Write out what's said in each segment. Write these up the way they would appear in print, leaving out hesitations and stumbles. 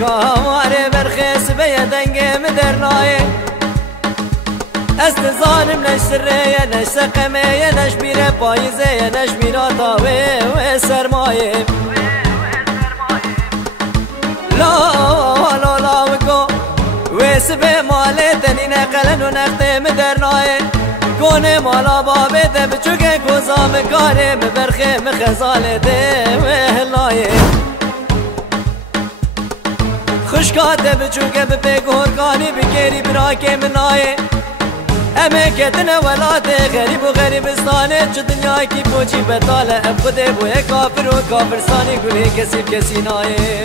کاماره برخیس به دنگم در نایه است ظالم نشره نش سقمه نش میره پاییزه نش میرا تاوه و سرمایه لا لا لا وکو و سبه ماله تنی نقلن و نختم در نایه کنه مالا بابه ده بچوکه کوزام کاره مبرخه مخزاله ده و هلایه خشکاته بچوکه بپیک هرکانی بگیری براکه منایه امه کتنه ولاته غریب و غریبستانه چه دنیا کی پوچی بطاله اب خوده بوی کافر و کافرستانی گلی کسی کسی نایه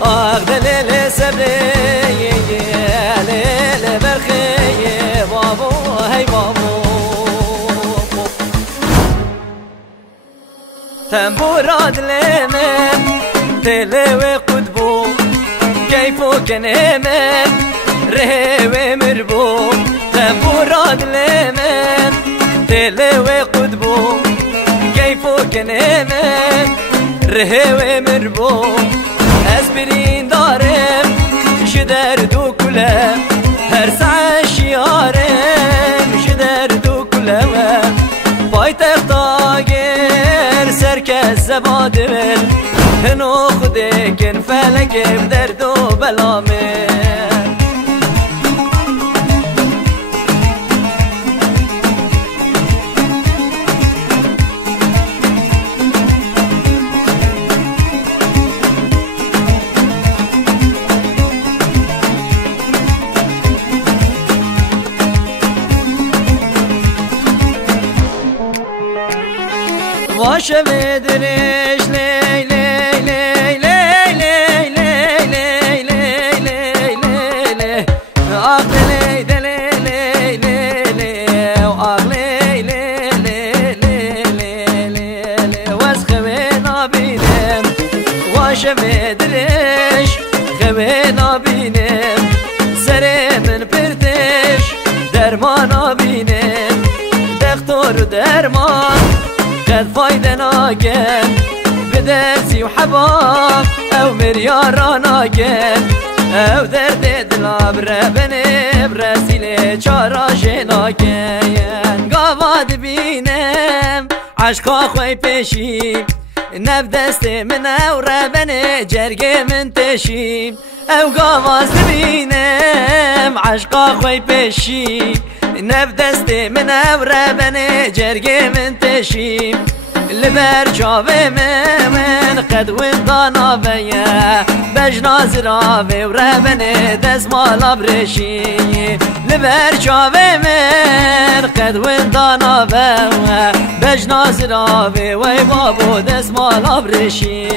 آخ دلیل صبره لیل برخه بابو هی بابو تنبورات لیمن تلوي قدبو كيفو كنيمن رهوي مربو تنبورات لمن تلوي قدبو كيفو كنيمن رهوي مربو اسبرين دارم شدر دو كله هر ساعة شيارم شدر دو كله بايتك طاقر سركز زبادمل هنو خودکن فلکم درد و بلامه واشه بدرش لیلی مدرش خوینا بینم سر من پرتش درمانا بینم دکتر درمان قد فایده ناکن بدرسی و حباب او مریارا ناکن او درد دلاب ربنه برسیل چاراش ناکن گاواد بینم عشقا خوی پیشی نف دست من او ربنه جرگ من تشیم او گاواز بینم عشقا خوی پیشی نف دست من او ربنه جرگ من تشیم لبر جاوه من قد وندانا بیا بجناز راوه و ربنه دست مالا برشی لبر جاوه من قد وندانا بیا بجناز راوه وی بابو دست مالا برشی